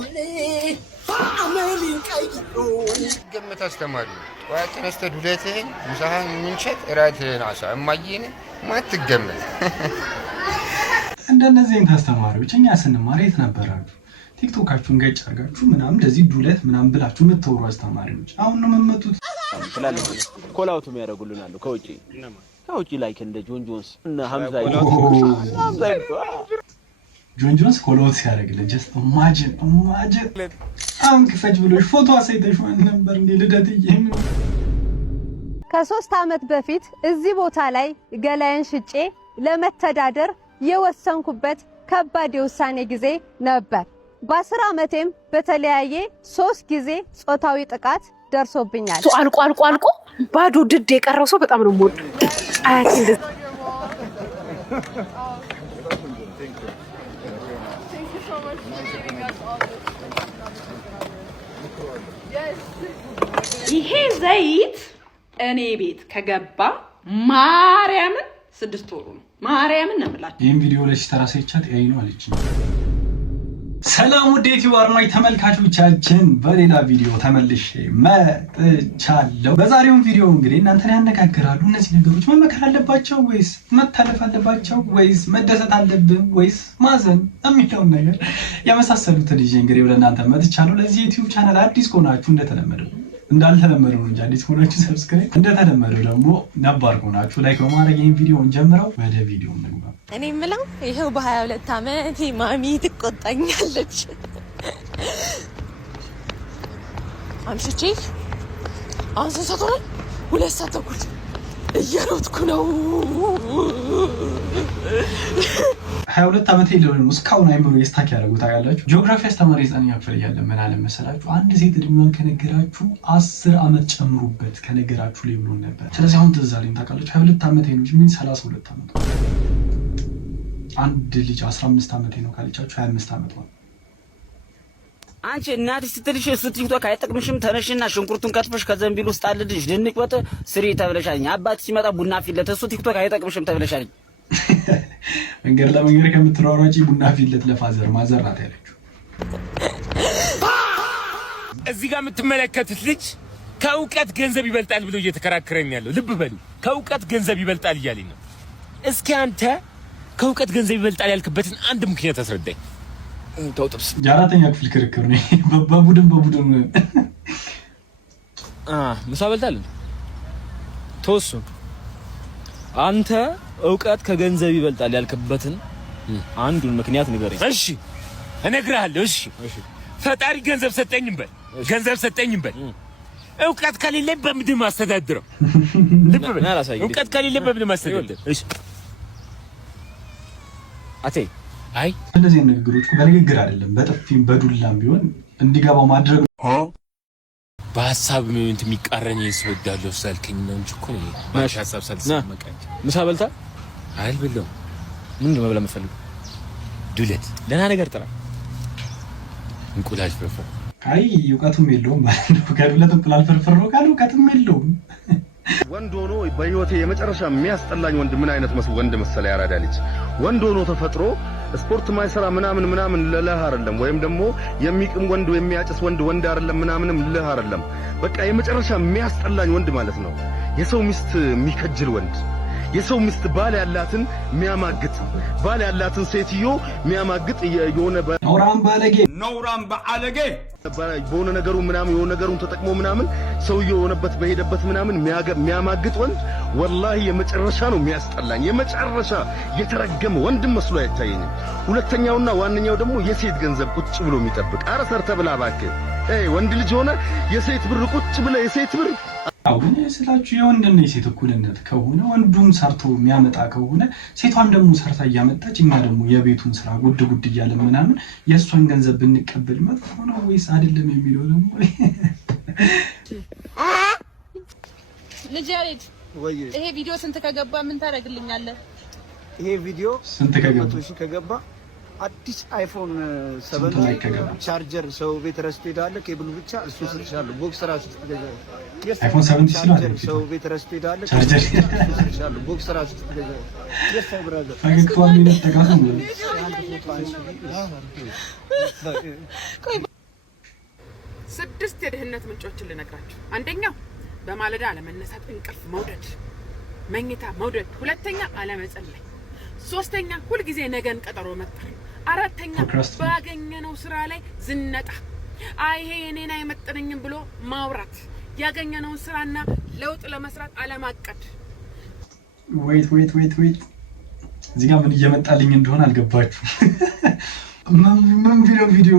ሁሌ አመል ቀይሮ ገመት አስተማሪ ጠዋት ተነስተህ ዱለትህን ምሳህን ምንቸት እራትህን አሳ እማዬን ማትገመት እንደነዚህን አስተማሪዎች እኛ ስንማር የት ነበራችሁ? ቲክቶካችሁን ገጭ አርጋችሁ ምናምን እንደዚህ ዱለት ምናምን ብላችሁ የምትወሩ አስተማሪዎች አሁን ነው መመጡት። ኮላውቱ የሚያደርጉልን አሉ ከውጪ ላይክ እንደ ጆን ጆንስ እና ሐምዛ ጆን ጆንስ ኮላውት ሲያደርግልን ጀስት ኢማጂን አሁን ክፈጅ ብሎሽ ፎቶ አሳይተሽ ማን ነበር እንዴ ልደትዬ? ከ3 አመት በፊት እዚህ ቦታ ላይ ገላየን ሽጬ ለመተዳደር የወሰንኩበት ከባድ የውሳኔ ጊዜ ነበር። በ10 አመቴም በተለያየ 3 ጊዜ ጾታዊ ጥቃት ደርሶብኛል። አልቆ ባዶ ድድ የቀረው ሰው በጣም ነው ሞድ ይሄ ዘይት እኔ ቤት ከገባ ማርያምን 6 ወሩ ነው። ማርያምን ነው የምላችሁ። ይሄን ቪዲዮ ላይ ሲተራሰይቻት ያይ ነው አለች። ሰላም ውድ የዩቲዩብ አድማጭ ተመልካቾቻችን በሌላ ቪዲዮ ተመልሼ መጥቻለሁ። በዛሬው ቪዲዮ እንግዲህ እናንተን ያነጋግራሉ እነዚህ ነገሮች መመከር አለባቸው ወይስ መታለፍ አለባቸው ወይስ መደሰት አለብን ወይስ ማዘን የሚለውን ነገር ያመሳሰሉትን ይዤ እንግዲህ ወደ እናንተ መጥቻለሁ። ለዚህ ዩቲዩብ ቻናል አዲስ ከሆናችሁ እንደተለመደው እንዳልተለመደው እንጂ አዲስ ሆናችሁ ሰብስክራይብ እንደተለመደው ደግሞ ነባር ሆናችሁ ላይክ በማድረግ ይሄን ቪዲዮ እንጀምረው። ወደ ቪዲዮ እንግባ። እኔ የምለው ይሄው በ22 አመት ማሚ ትቆጣኛለች። አምሽቼ አንሰሳቶን 2 ሰዓት ተኩል እየሮጥኩ ነው። 22 አመት ይለውን እስካሁን አይምሮ የስታክ ያደረጉ ታውቃላችሁ። ጂኦግራፊ አስተማሪ ዘጠነኛ ክፍል እያለ ምን አለ መሰላችሁ? አንድ ሴት እድሜዋን ከነገራችሁ 10 አመት ጨምሩበት ከነገራችሁ ላይ ብሎ ነበር። ስለዚህ አሁን ትዝ አለኝ ታውቃላችሁ። 22 አመት ነው ምን 32 አመት አንድ ልጅ 15 አመት ነው ካለቻችሁ 25 አመት ነው። አንቺ እናትሽ ስትልሽ እሱ ቲክቶክ አይጠቅምሽም ተነሽና ሽንኩርቱን ከትፈሽ ከዘንቢል ውስጥ አልልሽ ድንቅ ወጥ ስሪ ተብለሻለኝ። አባት ሲመጣ ቡና ፊለት እሱ ቲክቶክ አይጠቅምሽም ተብለሻለኝ። መንገድ ለመንገድ ከምትሯሯጪ ቡና ፊለት ለፋዘር ማዘራት ያለችው። እዚህ ጋር የምትመለከቱት ልጅ ከእውቀት ገንዘብ ይበልጣል ብሎ እየተከራከረኝ ያለው ልብ በሉ። ከእውቀት ገንዘብ ይበልጣል እያለኝ ነው። እስኪ አንተ ከእውቀት ገንዘብ ይበልጣል ያልክበትን አንድ ምክንያት አስረዳኝ። ተውጥብስ የአራተኛ ክፍል ክርክር ነው። በቡድን ምሳ በልታል ተወሱ። አንተ እውቀት ከገንዘብ ይበልጣል ያልክበትን አንዱን ምክንያት ንገረኝ። እሺ እነግርሃለሁ። እሺ ፈጣሪ ገንዘብ ሰጠኝ በል እውቀት ከሌለ በምድር ማስተዳድረው። ልብ በል እውቀት ከሌለ በምድር ማስተዳድረው። እሺ አቴ አይ እንደዚህ ንግግሮች በንግግር አይደለም በጥፊም በዱላም ቢሆን እንዲገባው ማድረግ በሐሳብ ምን የሚቃረን ይስወዳለው ሳልከኝ ነው እንጂ እኮ ነው ማሽ ሐሳብ ሳልሰማቀኝ። ምሳ በልታ አልበላው። ምንድነው መብላት የምፈልገው? ዱለት ደህና ነገር ጥራ። እንቁላል ፍርፍር። አይ እውቀቱም የለውም ማለት ነው። ከዱለት እንቁላል ፍርፍር ነው ካሉ እውቀቱም የለውም። ወንድ ሆኖ በህይወቴ የመጨረሻ የሚያስጠላኝ ወንድ ምን አይነት ወንድ መሰለ? ያራዳ ልጅ ወንድ ሆኖ ተፈጥሮ ስፖርት ማይሰራ ምናምን ለለህ አይደለም፣ ወይም ደግሞ የሚቅም ወንድ ወይ የሚያጭስ ወንድ አይደለም ምናምንም ለህ አይደለም። በቃ የመጨረሻ የሚያስጠላኝ ወንድ ማለት ነው የሰው ሚስት የሚከጅል ወንድ፣ የሰው ሚስት ባል ያላትን የሚያማግጥ፣ ባል ያላትን ሴትዮ የሚያማግጥ የሆነ ነውራም ባለጌ በሆነ ነገሩ ምናምን የሆነ ነገሩን ተጠቅሞ ምናምን ሰውየው የሆነበት በሄደበት ምናምን የሚያማግጥ ወንድ ወላሂ የመጨረሻ ነው የሚያስጠላኝ። የመጨረሻ የተረገመ ወንድም መስሎ አይታየኝም። ሁለተኛውና ዋነኛው ደግሞ የሴት ገንዘብ ቁጭ ብሎ የሚጠብቅ። አረ ሰርተ ብላ እባክህ። ወንድ ልጅ ሆነ የሴት ብር ቁጭ ብለ የሴት ብር አሁን ስላችሁ የወንድና የሴት እኩልነት ከሆነ ወንዱም ሰርቶ የሚያመጣ ከሆነ ሴቷን ደግሞ ሰርታ እያመጣች እኛ ደግሞ የቤቱን ስራ ጉድ እያለ ምናምን የእሷን ገንዘብ ብንቀበል መጥፎ ነው ወይስ አይደለም የሚለው ደግሞ ልጅ ያሬድ ይሄ ቪዲዮ ስንት ከገባ ምን ታደርግልኛለህ? ይሄ ቪዲዮ ስንት ከገባ አዲስ አይፎን 7 ቻርጀር ሰው ቤት ረስቶ ሄዳለ። ኬብሉ ብቻ እሱ ስልሻለሁ። ቦክስ ራሱ ትገዛ አይፎን 7 ሲላል ሰው ቤት ረስቶ ሄዳለ። ቻርጀር ስልሻለሁ። ቦክስ ራሱ ትገዛ የሰው ብራዘር ፈገግታው ምን ተጋፈም 6 የድህነት ምንጮችን ልነግራችሁ። አንደኛው በማለዳ አለመነሳት፣ እንቅልፍ መውደድ፣ መኝታ መውደድ። ሁለተኛ አለመጸለይ። ሶስተኛ ሁል ጊዜ ነገን ቀጠሮ መቅጠር። አራተኛ ባገኘነው ስራ ላይ ዝነጣ። ይሄ የኔን አይመጥነኝም ብሎ ማውራት። ያገኘነውን ስራና ለውጥ ለመስራት አለማቀድ። ወይት እዚህ ጋር ምን እየመጣልኝ እንደሆነ አልገባችሁ? ምን ቪዲዮ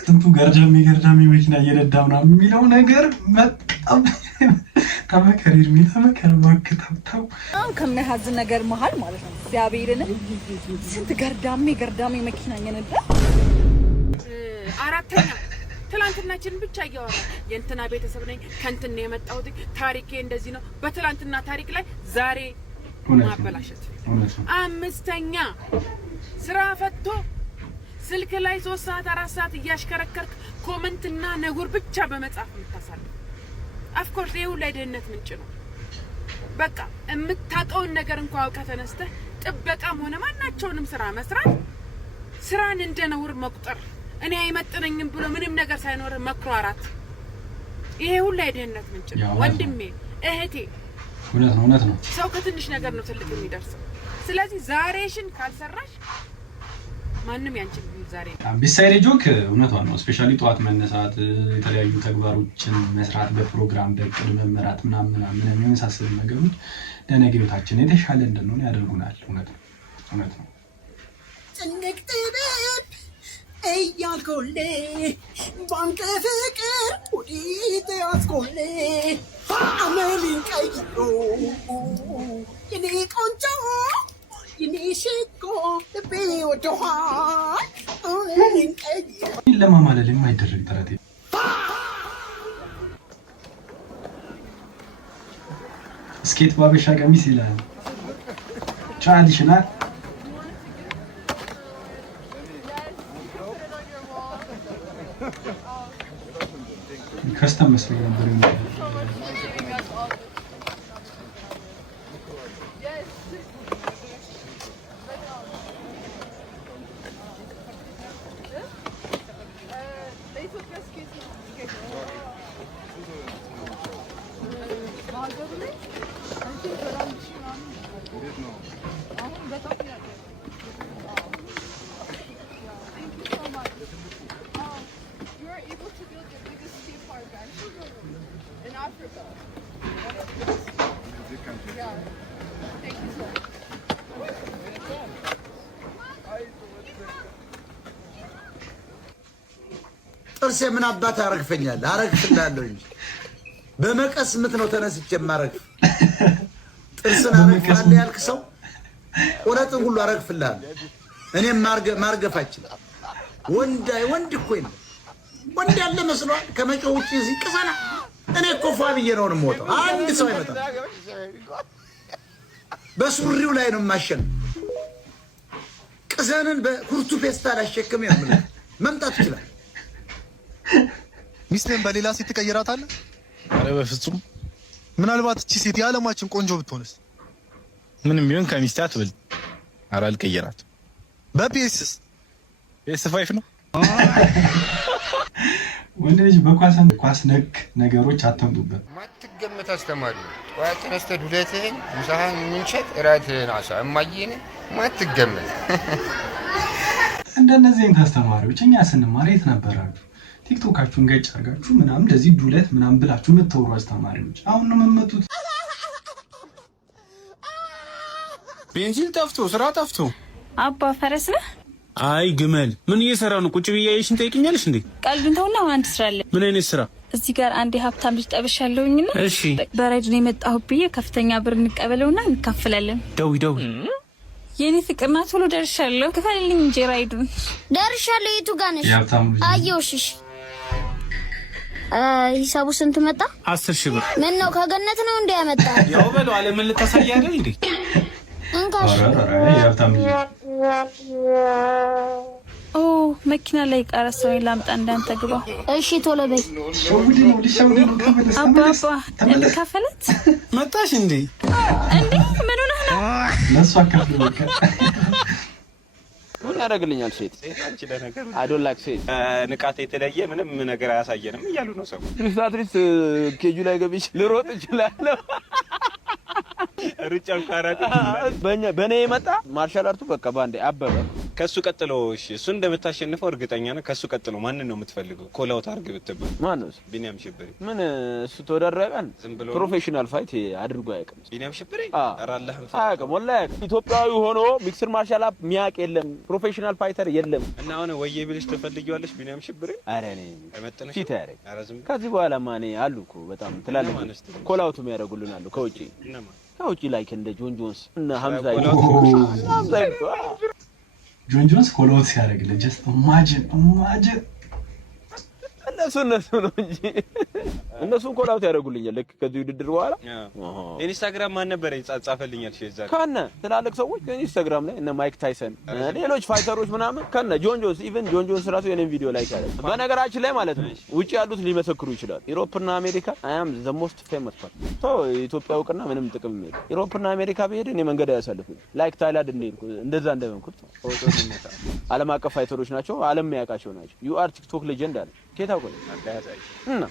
ስንቱ ገርዳሚ መኪና እየነዳ ምናምን የሚለው ነገር በጣም ተመከር እድሜ ተመከር ማከታተው አሁን ከሚያሳዝን ነገር መሀል ማለት ነው እግዚአብሔርን ስንት ገርዳሚ መኪና እየነዳ። አራተኛ ትላንትናችን ብቻ እያወራ የእንትና ቤተሰብ ነኝ ከእንትና የመጣሁት ታሪኬ እንደዚህ ነው፣ በትላንትና ታሪክ ላይ ዛሬ ማበላሸት። አምስተኛ ስራ ፈቶ ስልክ ላይ 3 ሰዓት 4 ሰዓት እያሽከረከርክ ኮሜንትና ነጉር ብቻ በመጻፍ የምታሳልፍ። አፍኮርስ ይሄ ሁሉ የድህነት ምንጭ ነው። በቃ የምታውቀውን ነገር እንኳን አውቀህ ተነስተህ ጥበቃም ሆነ ማናቸውንም ስራ መስራት ስራን እንደ ነውር መቁጠር፣ እኔ አይመጥነኝም ብሎ ምንም ነገር ሳይኖር መኩራራት፣ ይሄ ሁሉ የድህነት ምንጭ ነው ወንድሜ እህቴ። እውነት ነው። ሰው ከትንሽ ነገር ነው ትልቅ የሚደርሰው። ስለዚህ ዛሬሽን ካልሰራሽ ማንንም ያንቺን ዛሬ ቢሳይድ ጆክ እውነቷን ነው። ስፔሻሊ ጠዋት መነሳት፣ የተለያዩ ተግባሮችን መስራት፣ በፕሮግራም በእቅድ መመራት ምናምን የሚመሳሰሉ ነገሮች ለነገ ህይወታችን የተሻለ እንድንሆን ያደርጉናል። እውነት ነው። ጭንቅ ጥበብ እያልኩልህ ባንተ ፍቅር ውዲት ያስኩልህ አመሌን ቀይሮ የኔ ቆንጆ የኔ ሽኮ ልቤ ወደኋል አመሌን ቀይሮ ለማማለል የማይደረግ ጥረት ስኬት ባበሻ ቀሚስ ይላል ቻልሽናል። ከስተም መስሎኝ ነበር። ጥርሴ ምን አባት አረግፈኛል? አረግፍላለሁ እንጂ በመቀስ ምት ነው ተነስቼ ማረግ። ጥርስን አረግፋለሁ ያልክ ሰው ወለጥን ሁሉ አረግፍላለሁ። እኔም ማርገፋችን ወንድ እኮ ነው። ወንድ ያለ መስሏል ከመጮህ ውጪ ሲቀሰና። እኔ እኮ ፏ ብዬ ነው የምወጣው። አንድ ሰው አይመጣም። በሱሪው ላይ ነው ማሸን። ቅዘንን በኩርቱ ፌስታል አሸክም ያምል መምጣት ይችላል። ሚስቴን በሌላ ሴት ትቀይራታለህ? አረ በፍጹም። ምናልባት እቺ ሴት የዓለማችን ቆንጆ ብትሆንስ? ምንም ቢሆን ከሚስቴ አትበልጥ። አረ አልቀየራትም። በፒኤስስ PS5 ነው። ወንድ ልጅ ኳስ ነክ ነገሮች አተምጡበት። ማትገመት አስተማሪ ጠዋት ተነስተህ ዱለትህን ምሳህን ምንቸት እራትህን አሳ እማዬን ማትገመት እንደነዚህን አስተማሪዎች እኛ ስንማር የት ነበራችሁ? ቲክቶካችሁን ገጭ አድርጋችሁ ምናምን እንደዚህ ዱለት ምናምን ብላችሁ የምትወሩ አስተማሪዎች አሁን ነው የምመጡት። ቤንዚን ጠፍቶ ስራ ጠፍቶ አባ ፈረስ ነህ? አይ ግመል። ምን እየሰራ ነው? ቁጭ ብዬ እያየሽን ጠይቅኛለሽ እንዴ? ቀልዱን ተውና አንድ ስራ አለ። ምን አይነት ስራ? እዚህ ጋር አንድ ሀብታም ልጅ ጠብሻለሁኝና እሺ በራይድ ነው የመጣሁት ብዬ ከፍተኛ ብር እንቀበለውና እንካፈላለን። ደውይ የኔ ፍቅር ና ቶሎ ደርሻለሁ። ክፈልልኝ እንጂ ራይዱን። ደርሻለሁ። የቱ ጋር ነሽ? አየሁሽ። ሂሳቡ ስንት መጣ? 10,000 ብር። ምን ነው ከገነት ነው እንዴ ያመጣ? ያው በለው ዓለምን ልታሳይ አይደል እንዴ? እንካሽ። ኦ መኪና ላይ ቀረሰው ላምጣ እንዳንተ ግባ። እሺ ቶሎ በይ። አባባ እንካፈለት። መጣሽ እንዴ? እንዴ ምን ሆነህ ነው? ለሷ ከፍሎ ያደርግልኛል ሴት አንቺ ለነገሩ አይ ዶንት ላይክ ሴት ንቃት የተለየ ምንም ነገር አያሳየንም እያሉ ነው ሰው ትሪስ ኬጁ ላይ ገብቼ ልሮጥ እችላለሁ ሩጫው ካራቴ በኔ የመጣ ማርሻል አርቱ በቃ ባንዴ አበበ ከሱ ቀጥሎ እሺ እሱ እንደምታሸንፈው እርግጠኛ ነኝ ከሱ ቀጥሎ ማንን ነው የምትፈልገው ኮላውት አርግ ብትባል ማን ነው ቢኒያም ሽብሪ ምን እሱ ተወዳደረን ፕሮፌሽናል ፋይት አድርጎ አያውቅም ቢኒያም ሽብሪ አራላህ አያውቅም ወላሂ ኢትዮጵያዊ ሆኖ ሚክስድ ማርሻል አርት ሚያቅ የለም ፕሮፌሽናል ፋይተር የለም እና አሁን ወዬ ብልሽ ትፈልጊዋለሽ ቢኒያም ሽብሪ አረ እኔ አይመጥነሽ ፊት ያረግ ከዚህ በኋላ ማኔ አሉ እኮ በጣም ትላለህ ኮላውቱ የሚያደርጉልን አሉ ከውጪ ከውጪ ላይክ እንደ ጆን ጆንስ እና ሐምዛ ጆን ጆንስ ኮላውት ሲያደርግልህ ጀስት ኢማጂን እነሱ ነው እንጂ እነሱን ኮላውት ያደርጉልኛል ልክ ከዚህ ውድድር በኋላ ኢንስታግራም ማን ነበር ይጻጻፈልኛል ሸዛ ካነ ትላልቅ ሰዎች ኢንስታግራም ላይ እነ ማይክ ታይሰን ሌሎች ፋይተሮች ምናምን ከነ ጆን ጆንስ ኢቭን ጆን ጆንስ ራሱ የኔን ቪዲዮ ላይክ ያደርግ በነገራችን ላይ ማለት ነው ውጪ ያሉት ሊመሰክሩ ይችላል ዩሮፕና አሜሪካ አይ አም ዘ ሞስት ፌመስ ፓርት ሶ ኢትዮጵያ እውቅና ምንም ጥቅም የለም ዩሮፕና አሜሪካ ብሄድ እኔ መንገድ አያሳልፉኝ ላይክ ታይላንድ እንደዛ እንደሆንኩት ዓለም አቀፍ ፋይተሮች ናቸው ዓለም የሚያውቃቸው ናቸው ዩ አር ቲክቶክ ሌጀንድ አለ ኬታው እና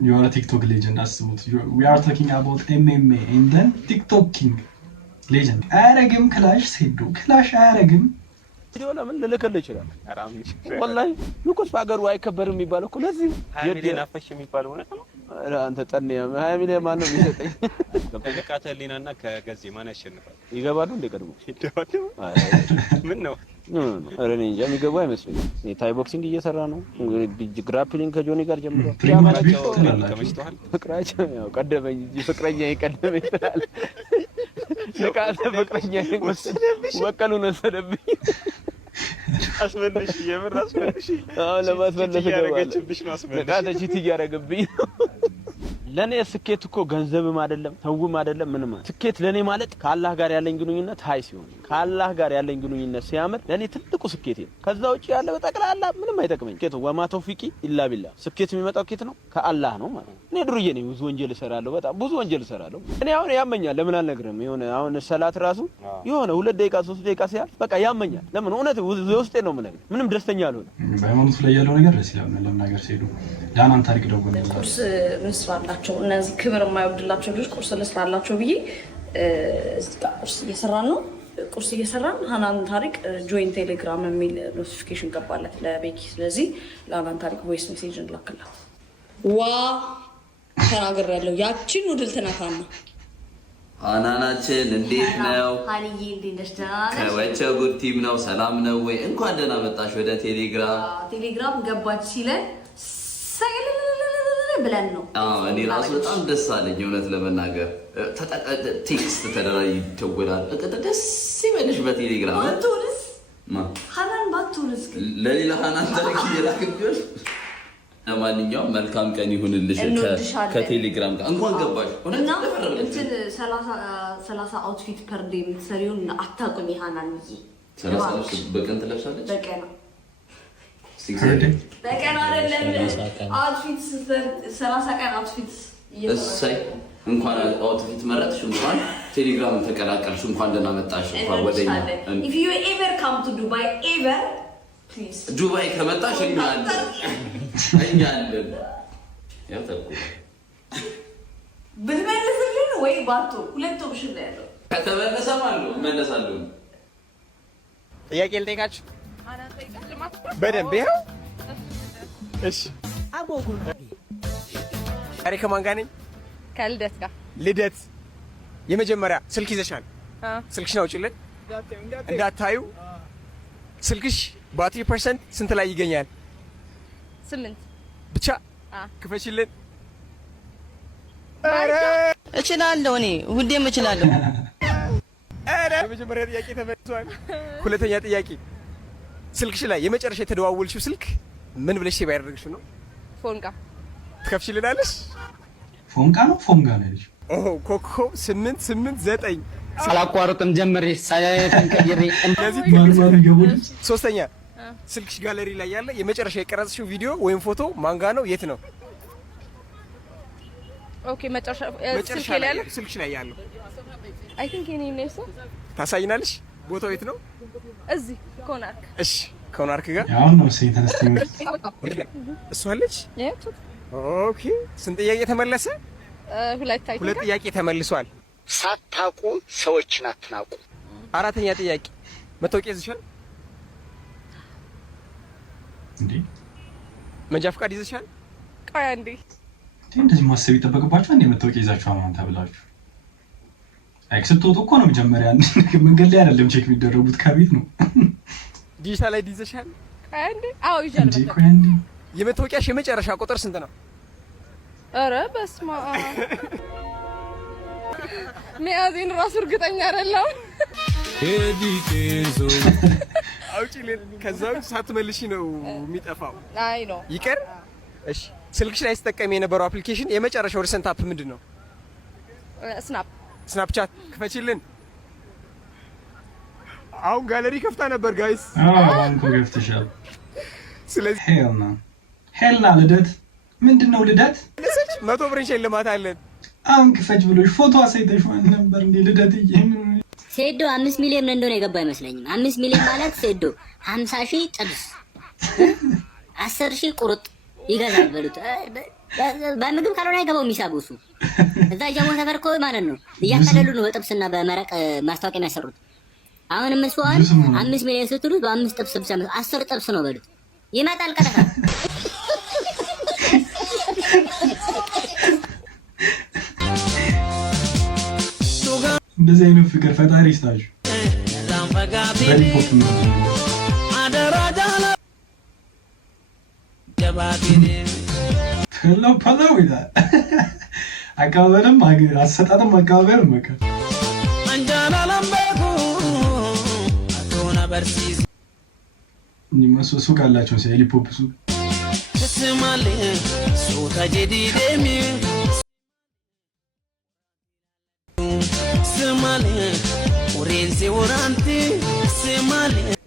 You are a TikTok legend, assumed. We are talking about MMA and then TikTok king legend. አያረግም ክላሽ ሴዶ ክላሽ አያረግም ቪዲዮ ለምን ልልክልህ ይችላል ወላሂ ንቁስ ባገሩ አይከበርም የሚባለው እኮ ለዚህ የሚሊዮን አፈሽ የሚባለው እውነት ነው አንተ ጠንያ 20 ሚሊዮን ማን ነው የሚሰጠኝ ከካተሊናና ከገዜ ማን ያሸንፋል ይገባሉ እንደ ቀድሞ ይደባሉ ምን ነው አረ እኔ እንጃ የሚገባ አይመስለኝም የታይ ቦክሲንግ እየሰራ ነው ግራፕሊንግ ከጆኒ ጋር ጀምሮ ከመሽቷል ፍቅራቸው ያው ቀደመኝ እንጂ ፍቅረኛ ይቀደመኝ ይላል ንቃተ ፍቅረኛ በቀሉ ነው ሰደብኝ አስመለሽ የምር አስመለሽ ለማስመለሽ ያረጋችብሽ ነው አስመለሽ ንቃተ ቺት ያረጋብኝ ለኔ ስኬት እኮ ገንዘብም አይደለም ተውም አይደለም ምንም ስኬት ለኔ ማለት ከአላህ ጋር ያለኝ ግንኙነት ሃይ ሲሆን ከአላህ ጋር ያለኝ ግንኙነት ሲያምር ለኔ ትልቁ ስኬት ነው ከዛ ውጪ ያለው በጠቅላላ ምንም አይጠቅመኝ ስኬት ወማ ተውፊቂ ኢላ ቢላህ ስኬት የሚመጣው ከየት ነው ከአላህ ነው ማለት እኔ ድሩዬ ነኝ ብዙ ወንጀል እሰራለሁ በጣም ብዙ ወንጀል እሰራለሁ እኔ አሁን ያመኛል ለምን አልነግርም የሆነ አሁን ሰላት ራሱ የሆነ 2 ደቂቃ 3 ደቂቃ ሲያልፍ በቃ ያመኛል ለምን እውነት ውስጤ ነው የምነግርህ ምንም ደስተኛ አልሆንም በሃይማኖት ላይ ያለው ነገር ደስ ይላል ለምን ታሪክ ዳናን ታሪክ ደውል ቁርስ መስራላቸው እነዚህ ክብር የማይወድላቸው ልጅ ቁርስ ልስራላቸው ብዬ ቁርስ እየሰራን ነው ቁርስ እየሰራን ሃናን ታሪክ ጆይን ቴሌግራም የሚል ኖቲፊኬሽን ገባለት ለቤኪ ስለዚህ ለሃናን ታሪክ ቮይስ ሜሴጅ እንላክላት ዋ ተናገር ያለው ያቺን ውድል ተናካና ሃናናችን እንዴት ነው ሃኒዬ እንዴት ነሽ ከወቸ ጉድ ቲም ነው ሰላም ነው ወይ እንኳን ደህና መጣሽ ወደ ቴሌግራም ገባች ሲለን ብለን ነው እኔ ራሱ በጣም ደስ አለኝ እውነት ለመናገር ቴክስት ተደራይ ይተወላል ደስ ይበልሽ በቴሌግራም ባቱልስ ሃናን ባቱልስ ለሌላ ሃናን ታሪክ ይላክብሽ ለማንኛውም መልካም ቀን ይሁንልሽ ከቴሌግራም ጋር እንኳን ገባሽ እና እንትን 30 አውትፊት ፐር ዴይ የምትሰሪውን አታውቁም ሃናን ይይ 30 በቀን ትለብሳለች በቀን በቀን አይደለም አውትፊት 30 ቀን አውትፊት እሰይ እንኳን አውትፊት መረጥሽ እንኳን ቴሌግራም ተቀላቀልሽ እንኳን ደህና መጣሽ እንኳን ወደኛ if you ever come to Dubai ever please ዱባይ ከመጣሽ እኛ አለን ያው ተቆ ብትመልስልን ወይ ባቱ ሁለት ኦፕሽን ነው ያለው ከተመለሰ ማለት እመለሳለሁ ጥያቄ ልጠይቃችሁ በደንብ ይኸው እሺ አቦጉ ታሪክ ከማን ጋር ነኝ ከልደት ጋር ልደት የመጀመሪያ ስልክ ይዘሻል ስልክሽን አውጪልን እንዳታዩ ስልክሽ ባትሪ ፐርሰንት ስንት ላይ ይገኛል 8 ብቻ ክፈችልን እችላለሁ እኔ ሁሌም እችላለሁ አረ የመጀመሪያ ጥያቄ ተመልሷል ሁለተኛ ጥያቄ ስልክሽ ላይ የመጨረሻ የተደዋወልሽው ስልክ ምን ብለሽ ሴቭ ያደረግሽው ነው ፎንጋ ትከፍችልናለሽ ፎንጋ ነው ፎንጋ ነው ልጅ ኮኮ 889 ሳላቋርጥም ጀምሬ ሳይፈንቀይሬ እንደዚህ ሶስተኛ ስልክሽ ጋለሪ ላይ ያለ የመጨረሻ የቀረጽሽው ቪዲዮ ወይም ፎቶ ማንጋ ነው የት ነው ኦኬ መጨረሻ ስልክሽ ላይ ያለው አይ ቲንክ እኔ ነኝ ታሳይናለሽ ቦታው የት ነው? እዚህ ኮናርክ። እሺ ኮናርክ ጋር ያው ነው ተነስተኝ እሷ አለች። ኦኬ ስንት ጥያቄ ተመለሰ? ሁለት ጥያቄ ተመልሷል። ሳታውቁ ሰዎችን አትናቁ። አራተኛ ጥያቄ መታወቂያ ይዘሻል እንዴ? መንጃ ፈቃድ ይዘሻል? ቆይ አንዴ እንደዚህ ማሰብ ይጠበቅባችሁ እንዴ? መታወቂያ ይዛችሁ አማን ተብላችሁ ስትወጡ እኮ ነው መጀመሪያ መንገድ ላይ አይደለም ቼክ የሚደረጉት ከቤት ነው። ዲጂታል አይዲ ይዘሻል? ቆይ አንዴ አዎ ይዣለሁ። እንዴ ቆይ አንዴ የመታወቂያሽ የመጨረሻ ቁጥር ስንት ነው? ኧረ በስመ አብ ሚያዚን ራሱ እርግጠኛ አይደለም። አውጪልን። ከዛ ውጭ ሳትመልሺ ነው የሚጠፋው። አይ ነው ይቀር። እሺ ስልክሽ ላይ ስትጠቀሚ የነበረው አፕሊኬሽን የመጨረሻው ሪሰንት አፕ ምንድን ነው? ስናፕቻት ክፈችልን። አሁን ጋለሪ ከፍታ ነበር ጋይስ። ባንኮ ገፍተሻል። ስለዚህ ሄልና ልደት ምንድነው? ልደት 100 ብር ሽልማት አለን። አሁን ክፈች ብሎሽ ፎቶ አሳይተሽ ማለት ነበር እንዴ? ልደት ሴዶ 5 ሚሊዮን እንደሆነ የገባ አይመስለኝም። 5 ሚሊዮን ማለት ሴዶ 50,000 ጥብስ 10,000 ቁርጥ ይገዛል በሉት። በምግብ ካልሆነ አይገባውም ሂሳቡ እሱ። እዛ ጀሞ ሰፈር እኮ ማለት ነው እያቀለሉ ነው በጥብስና በመረቅ ማስታወቂያ የሚያሰሩት። አሁንም እሱ 5 ሚሊዮን ስትሉት በ5 ጥብስ 10 ጥብስ ነው በሉት። ይመጣል ቀጥታ። እንደዚህ አይነት ፍቅር ፈጣሪ ይስጣችሁ። ሄሎ ይላል። አቀባበልም አሰጣጥም አቀባበልም በቃ ሱቅ አላቸው ሂፕሆፕ ሱቅ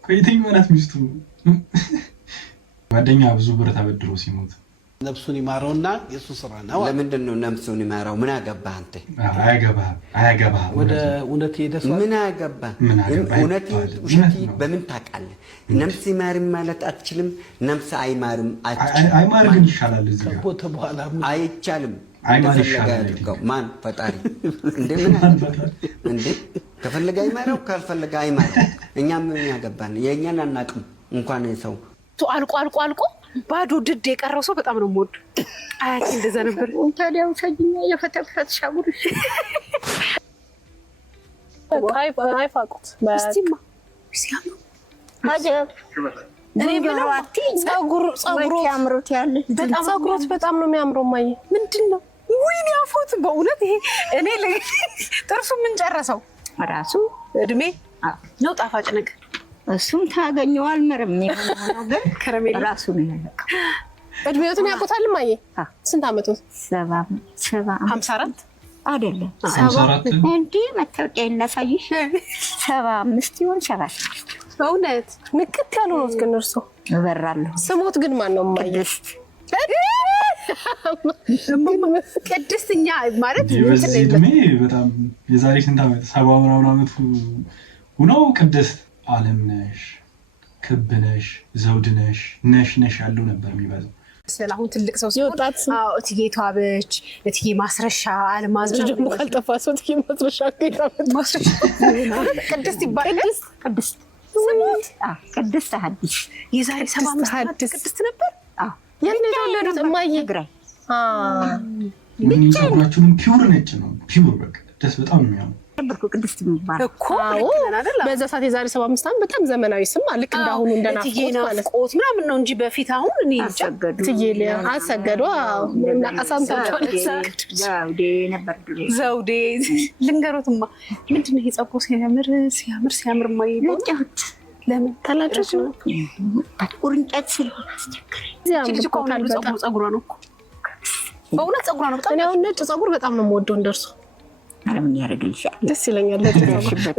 ከየትኛው ናት ሚስቱ? ጓደኛ ብዙ ብር ተበድሮ ሲሞት ነፍሱን ይማረውና የሱ ስራ ነው። ለምንድን ነው ነፍሱን ይማረው? ምን አገባህ አንተ? አያገባህም። ወደ እውነት ሄደህ ምን አገባህ? እውነት ውሸት በምን ታውቃለህ? ነፍስ ይማርም ማለት አትችልም። ነፍስ አይማርም አትችልም። አይማር ግን ይሻላል። እዚህ ጋር ከቦታ በኋላ አይቻልም። አይማር ይሻላል። ማን ፈጣሪ እንዴ? ምን እንዴ? ከፈለገ አይማረው፣ ካልፈለገ አይማረው። እኛም ምን ያገባን? የእኛን አናውቅም እንኳን ሰው አልቆ ባዶ ድድ የቀረው ሰው በጣም ነው የምወዱ። አያቴ እንደዛ ነበር። ታዲያው ሰጅኛ የፈተፈት ሻጉር አይፋቁት እስቲማ ሲያምሩ እኔ ብለዋቲ ጸጉሩ ያምሩት ያለ በጣም ጸጉሮት በጣም ነው የሚያምረው። ማየ ምንድነው? ወይኔ አፎት በእውነት ይሄ እኔ ጥርሱ ምን ጨረሰው ራሱ እድሜ ነው ጣፋጭ ነገር እሱም ታገኘዋል። ምንም የሆነው ግን ከረሜላ ራሱ ነው ያለቀው። እድሜዎትን ያውቁታል። ማየ ስንት አመቱ? 54 አይደለም 74 እንዴ መታወቂያ እናሳይሽ። 75 ይሆን 76 በእውነት ንቅት ያሉ ነው። ግን እርሶ እበራለሁ። ስሞት ግን ማን ነው? ቅድስት ቅድስትኛ ማለት በዚህ እድሜ በጣም የዛሬ ስንት አመት 70 ምናምን አመቱ ሁነው ቅድስት አለምነሽ ክብነሽ ዘውድነሽ ነሽ ያለው ነበር የሚባለው። አሁን ትልቅ ሰው ሲወጣት እትዬ ተዋበች፣ እትዬ ማስረሻ፣ አልማዝ ደግሞ ካልጠፋ ሰው እትዬ ማስረሻ ቅድስት ይባላል። ቅድስት ሐዲስ የዛሬ 75 ቅድስት ነበር። የት ነው የተወለዱት? እማዬ ምን ጸጉራችሁም ፒውር ነጭ ነው። ፒውር በቃ ደስ በጣም ነው የሚያምረው። ቅድስት የሚባል እኮ በዛ ሰዓት የዛሬ 75 ዓመት በጣም ዘመናዊ ስም ልክ እንዳሁኑ እንደናፍቆት ምናምን ነው እንጂ በፊት አሁን እኔ ትዬ አሰገዷ ዘውዴ ልንገሮትማ ምንድን ነው ይሄ ጸጉሩ ሲያምር ማይነጫት ለምን ታላችሁ ነው ጥቁር እንጨት ስለሆነ አስቸጋሪ ጸጉሯ ነው እኮ በእውነት ጸጉሯ ነው። በጣም ያው ነጭ ጸጉር በጣም ነው የምወደው እንደርሱ አለምን ያረጋልሻል። ደስ ይለኛል።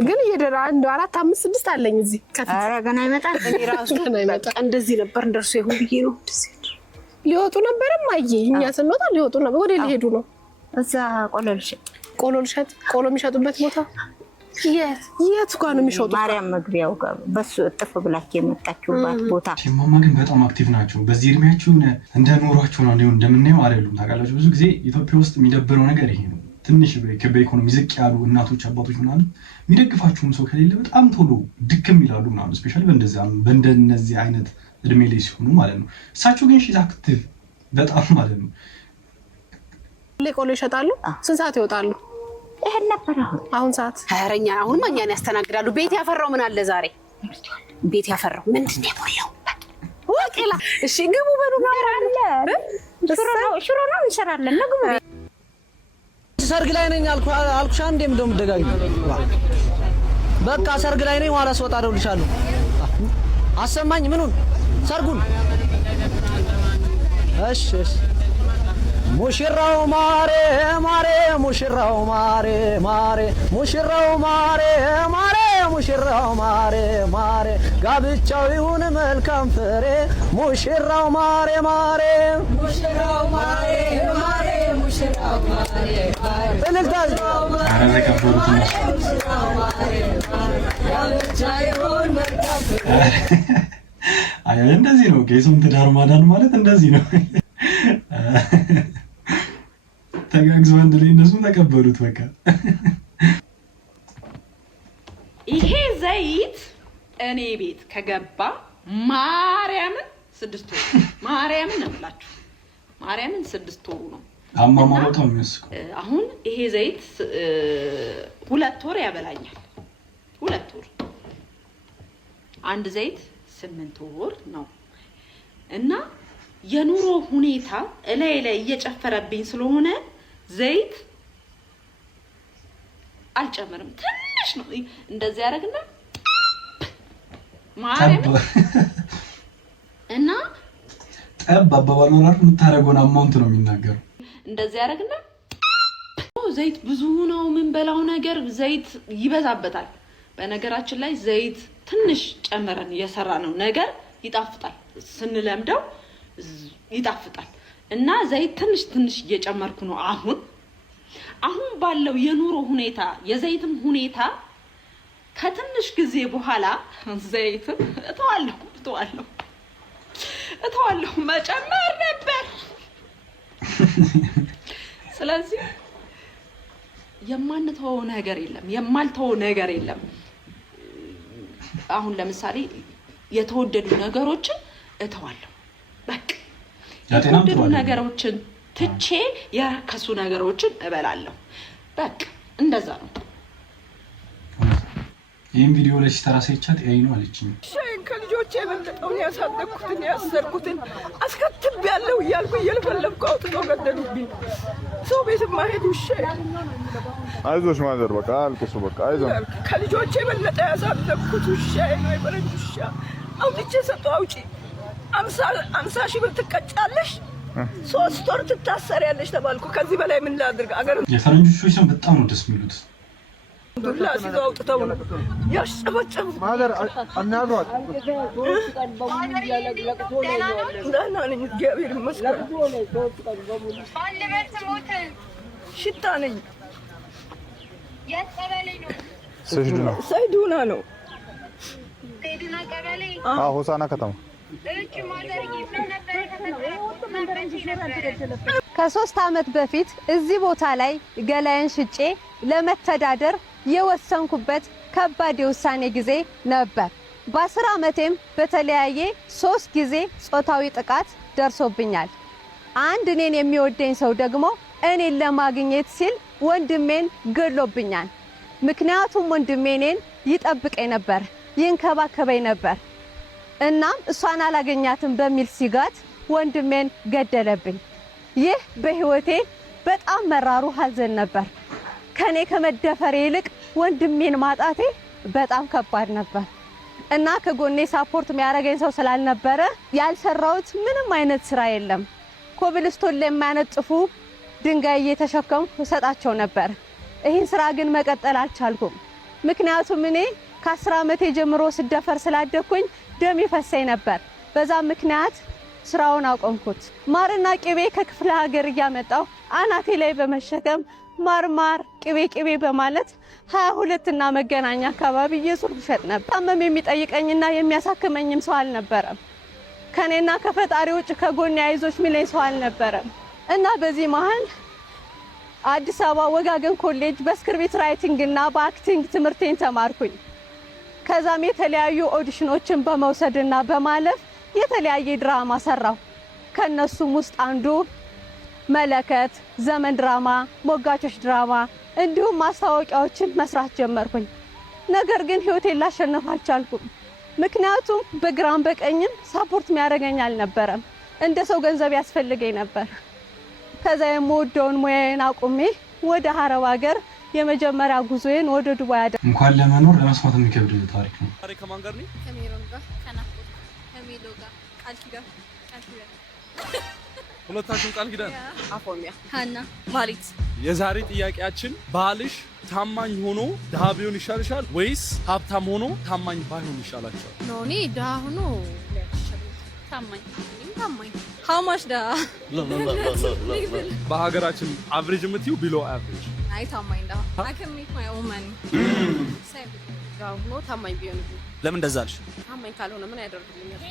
ግን እየደራ አንድ 4 5 6 አለኝ እዚህ ከፊት። ኧረ ገና ይመጣል። እኔ ራሱ ገና ይመጣል። እንደዚህ ነበር እንደርሱ ይሁን ብዬ ነው። ሊወጡ ነበርም አየ እኛ ስንወጣ ሊወጡ ነበር። ወደ ሊሄዱ ነው። እዛ ቆሎ ልሸጥ ቆሎ የሚሸጡበት ቦታ የት ጋር ነው የሚሾጡት? ማርያም መግቢያው ጋር በሱ እጥፍ ብላችሁ የመጣችሁባት ቦታ። እማማ ግን በጣም አክቲቭ ናቸው። በዚህ እድሜያቸው እንደ ኖሯቸው ነው እንደምናየው አይደሉም። ታውቃላችሁ ብዙ ጊዜ ኢትዮጵያ ውስጥ የሚደብረው ነገር ይሄ ነው። ትንሽ በኢኮኖሚ ዝቅ ያሉ እናቶች አባቶች ምናምን የሚደግፋቸውም ሰው ከሌለ በጣም ቶሎ ድክም ይላሉ ምናምን። ስፔሻሊ በእንደነዚህ አይነት እድሜ ላይ ሲሆኑ ማለት ነው። እሳቸው ግን ሺዝ አክቲቭ በጣም ማለት ነው። ቆሎ ይሸጣሉ። ስንት ሰዓት ይወጣሉ? ይሄን ነበር አሁን ሰዓት ሀያረኛ። አሁን ማኛን ያስተናግዳሉ። ቤት ያፈራው ምን አለ ዛሬ? ቤት ያፈራው ምንድን ነው የሞላው? ወቄላ እሺ ግቡ በሉ ነገር አለ። ሽሮ ነው እንሰራለን። ለግቡ ሰርግ ላይ ነኝ አልኩሽ አንዴ እንደውም ደጋግኝ። በቃ ሰርግ ላይ ነኝ ኋላ ስወጣ እደውልልሻለሁ። አሰማኝ ምኑን ሰርጉን። እሺ እሺ ሙሽራው ማሬ ማሬ ሙሽራው ማሬ ማሬ ሙሽራው ማሬ ማሬ ሙሽራው ማሬ ማሬ ጋብቻው ይሁን መልካም ፍሬ ሙሽራው ማሬ ማሬ ሙሽራው ማሬ ማሬ ሙሽራው ማሬ እንደዚህ ነው ጌሱን ትዳር ማዳን ማለት እንደዚህ ነው። ተጋግዘው አንድ ላይ እነሱ ተቀበሉት። በቃ ይሄ ዘይት እኔ ቤት ከገባ ማርያምን 6 ወር ማርያምን ነው ብላችሁ ማርያምን 6 ወሩ ነው። አማማራው ተመስኩ። አሁን ይሄ ዘይት 2 ወር ያበላኛል። 2 ወር አንድ ዘይት 8 ወር ነው እና የኑሮ ሁኔታ እላይ ላይ እየጨፈረብኝ ስለሆነ ዘይት አልጨምርም። ትንሽ ነው እንደዚህ ያደርግና ማርያም እና ጠብ አባባሉ ነው የምታረገውን አማውንት ነው የሚናገረው። እንደዚህ ያደርግና ዘይት ብዙ ነው የምንበላው ነገር ዘይት ይበዛበታል። በነገራችን ላይ ዘይት ትንሽ ጨምረን የሰራ ነው ነገር ይጣፍጣል። ስንለምደው ይጣፍጣል እና ዘይት ትንሽ ትንሽ እየጨመርኩ ነው። አሁን ባለው የኑሮ ሁኔታ የዘይትም ሁኔታ ከትንሽ ጊዜ በኋላ ዘይትም እተዋለሁ መጨመር ነበር። ስለዚህ የማንተወው ነገር የለም፣ የማልተወው ነገር የለም። አሁን ለምሳሌ የተወደዱ ነገሮችን እተዋለሁ። በቃ የተወደዱ ነገሮችን ትቼ የረከሱ ነገሮችን እበላለሁ። በቃ እንደዛ ነው። ይሄን ቪዲዮ ላይ ሲተራ ሰይቻት አይኑ አለችኝ። ሻይን ከልጆቼ የበለጠውን ያሳደግኩትን ያሰርኩትን አስከትቤያለሁ እያልኩ እየለፈለፍኩ አውጥተው ገደሉብኝ። ሰው ቤት ማሄድ ሻይ አይዞሽ ማዘር በቃ አልቅሱ በቃ አይዞ ከልጆቼ የበለጠ ያሳደግኩት ሻይ ነው። የበረንጅ ሻ አውጥቼ ሰጠው። አውጪ 50 ሺህ ብር ትቀጫለሽ፣ 3 ወር ትታሰሪያለሽ ተባልኩ። ከዚህ በላይ ምን ላድርግ? አገር የፈረንጆቹ ሰው በጣም ነው ደስ የሚሉት። ዱላ ሲዘው አውጥተው ነው ያስጨበጨቡ። ማዘር አናግሯት። ደህና ነኝ እግዚአብሔር ይመስገን። ሽታ ነኝ። ሰይዱና ነው። ሆሳና ከተማ ከ3 ዓመት በፊት እዚህ ቦታ ላይ ገላዬን ሽጬ ለመተዳደር የወሰንኩበት ከባድ የውሳኔ ጊዜ ነበር። በ10 ዓመቴም በተለያየ 3 ጊዜ ጾታዊ ጥቃት ደርሶብኛል። አንድ እኔን የሚወደኝ ሰው ደግሞ እኔን ለማግኘት ሲል ወንድሜን ገሎብኛል። ምክንያቱም ወንድሜ እኔን ይጠብቀኝ ነበር፣ ይንከባከበኝ ነበር። እናም እሷን አላገኛትም በሚል ሲጋት ወንድሜን ገደለብኝ። ይህ በህይወቴ በጣም መራሩ ሐዘን ነበር። ከኔ ከመደፈሬ ይልቅ ወንድሜን ማጣቴ በጣም ከባድ ነበር እና ከጎኔ ሳፖርት የሚያደርገኝ ሰው ስላልነበረ ያልሰራሁት ምንም አይነት ስራ የለም። ኮብልስቶን ላይ የሚያነጥፉ ድንጋይ እየተሸከምኩ እሰጣቸው ነበር። ይህን ስራ ግን መቀጠል አልቻልኩም። ምክንያቱም እኔ ከ10 ዓመቴ ጀምሮ ስደፈር ስላደኩኝ ደም ይፈሰኝ ነበር። በዛ ምክንያት ስራውን አቆምኩት። ማርና ቅቤ ከክፍለ ሀገር እያመጣው አናቴ ላይ በመሸከም ማርማር ቅቤ በማለት 22 እና መገናኛ አካባቢ እየዞርኩ እሸጥ ነበር። ታመም የሚጠይቀኝና የሚያሳክመኝም ሰው አልነበረም። ከኔና ከፈጣሪ ውጭ ከጎኔ አይዞሽ ሚለኝ ሰው አልነበረም እና በዚህ መሃል አዲስ አበባ ወጋገን ኮሌጅ በስክሪፕት ራይቲንግ እና በአክቲንግ ትምህርቴን ተማርኩኝ። ከዛም የተለያዩ ኦዲሽኖችን በመውሰድና በማለፍ የተለያየ ድራማ ሰራሁ። ከነሱም ውስጥ አንዱ መለከት፣ ዘመን ድራማ፣ ሞጋቾች ድራማ እንዲሁም ማስታወቂያዎችን መስራት ጀመርኩኝ። ነገር ግን ህይወቴን ላሸነፍ አልቻልኩም። ምክንያቱም በግራም በቀኝም ሳፖርት የሚያደርገኝ አልነበረም። እንደ ሰው ገንዘብ ያስፈልገኝ ነበር። ከዛ የምወደውን ሙያዬን አቁሜ ወደ ሀረብ ሀገር የመጀመሪያ ጉዞዬን ወደ ዱባይ አደ እንኳን ለመኖር ለመስማት የሚከብድ ታሪክ ነው። ዛሬ ከማን ጋር ነኝ? ከሜሮን ጋር ከናፍቆት ከሜሎ ጋር ቃል ኪዳን ሁለታችሁም ቃል ኪዳን አፎሚያ ሃና ማሪት። የዛሬ ጥያቄያችን ባልሽ ታማኝ ሆኖ ድሃ ቢሆን ይሻልሻል ወይስ ሀብታም ሆኖ ታማኝ ባይሆን ይሻላችኋል? ኖ እኔ ድሃ ሆኖ ታማኝ ታማኝ how much da በሀገራችን አቨሬጅ የምትይው ቢሎ አቨሬጅ? አይ ታማኝ da I can make my own money same ጋር ሆኖ ታማኝ ቢሆን። ለምን እንደዛ አልሽ? ታማኝ ካልሆነ ምን ያደርግልኛል?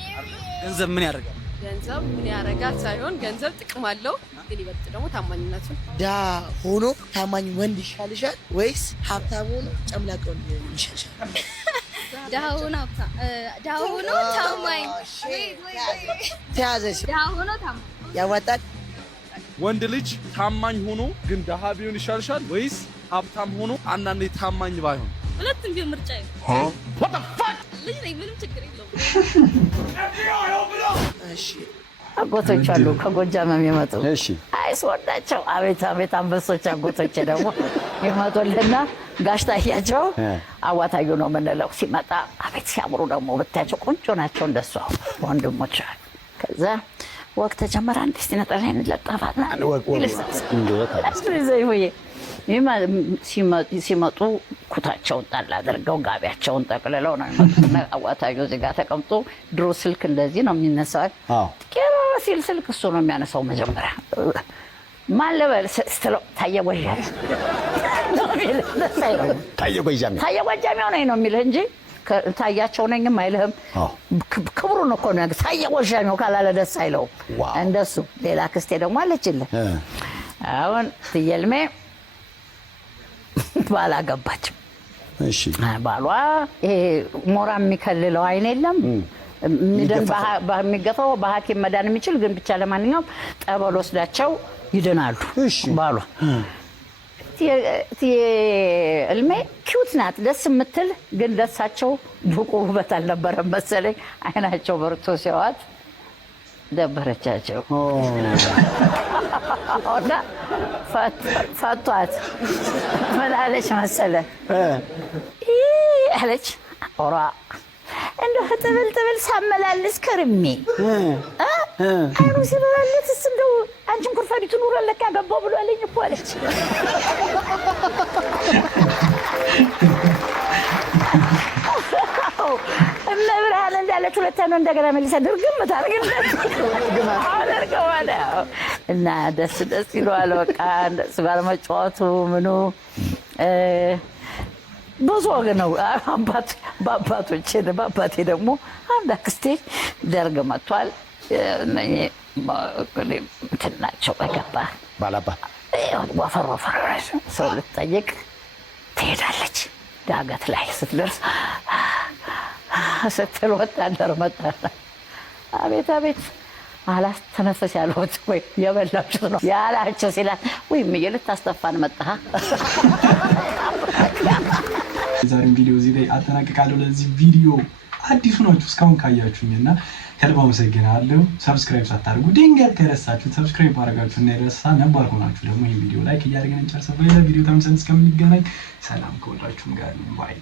ገንዘብ ምን ያደርጋል? ገንዘብ ምን ያደርጋል ሳይሆን ገንዘብ ጥቅም አለው፣ ግን ይበልጥ ደግሞ ታማኝነቱ። ድሃ ሆኖ ታማኝ ወንድ ይሻልሻል ወይስ ሀብታም ሆኖ ጨምላቅ ወንድ ይሻልሻል? ድሃ ሆኖ ታማኝ ተያዘሽ። ድሃ ሆኖ ታማኝ ያዋጣል። ወንድ ልጅ ታማኝ ሆኖ ግን ድሃ ቢሆን ይሻልሻል ወይስ ሀብታም ሆኖ አንዳንዴ ታማኝ ባይሆን? ሁለቱም ቢሆን ምርጫ ነው። what the fuck ልጅ ነኝ፣ ምንም ችግር የለውም። እሺ አጎቶች አሉ ከጎጃም የሚመጡ። እሺ አይስወዳቸው አቤት አቤት አንበሶች አጎቶች ደግሞ ይመጡልና ጋሽ ታያቸው አዋታዩ ነው የምንለው። ሲመጣ አቤት ሲያምሩ ደግሞ ብታያቸው ቆንጆ ናቸው እንደሷ ወንድሞች። ከዛ ወቅት ተጀመረ። አንድ እስቲ ነጠላዬን ለጣፋትና ሲመጡ ኩታቸውን ጣል አድርገው ጋቢያቸውን ጠቅልለው ነው የሚመጡት። አዋታዩ እዚህ ጋር ተቀምጦ ድሮ ስልክ እንደዚህ ነው የሚነሳው። ቄሮ ሲል ስልክ እሱ ነው የሚያነሳው መጀመሪያ። ማን ልበል ስትለው ታየ ጎጃሜ ታየ ጎጃሜ ነኝ ነው የሚልህ እንጂ ታያቸው ነኝም አይልህም። ክብሩን እኮ ነው ታየ ጎጃሜው ካላለ ደስ አይለውም። እንደሱ ሌላ ክስቴ ደግሞ አለችልህ። አሁን ትየልሜ ባል አገባችም። እሺ ባሏ ይሄ ሞራ የሚከልለው አይን የለም ሚደን በሚገፋው በሐኪም መዳን የሚችል ግን ብቻ ለማንኛውም ጠበል ወስዳቸው ይደናሉ። ባሏ እልሜ ኪዩት ናት፣ ደስ የምትል ግን ደሳቸው ብቁ ውበት አልነበረም መሰለኝ። አይናቸው በርቶ ሲዋት ደበረቻቸው እና ፈቷት። ምን አለች መሰለህ አለች ኦራ እንደው ትብል ሳመላልስ ከርሜ አይኑ ሲበላልስ እንደው አንቺም ኩርፋዲቱ ኑሮ ለካ ገባው ብሎ አለኝ እኮ አለች። እመብርሃን እንዳለች ሁለተኛ እንደገና መልሰ ድርግም ታርግለት አደርገዋለ እና ደስ ይለዋል። በቃ እንደሱ ጋር መጫወቱ ምኑ ብዙ ወገን ነው። በአባቴ ደግሞ አንድ አክስቴ ደርግ መጥቷል። እንትን ናቸው በገባ ባላባት ወፈር ሰው ልትጠይቅ ትሄዳለች። ዳገት ላይ ስትደርስ ስትል ወታደር መጣና አቤት አቤት አላስተነፈስ ያለሁት ወይ የበላችሁ ነው ያላቸው ሲላት ወይ ልታስተፋን መጣህ። የዛሬውን ቪዲዮ እዚህ ላይ አጠናቅቃለሁ። ለዚህ ቪዲዮ አዲሱ ናችሁ እስካሁን ካያችሁኝና ከልብ አመሰግናለሁ። ሰብስክራይብ ሳታደርጉ ድንገት ከረሳችሁ ሰብስክራይብ ማድረጋችሁ እንዳይረሳ። ነባር ሆናችሁ ደግሞ ይሄን ቪዲዮ ላይክ እያደረግን እንጨርሰው። በሌላ ቪዲዮ ተመልሰን እስከምንገናኝ ሰላም ከሁላችሁም ጋር ባይ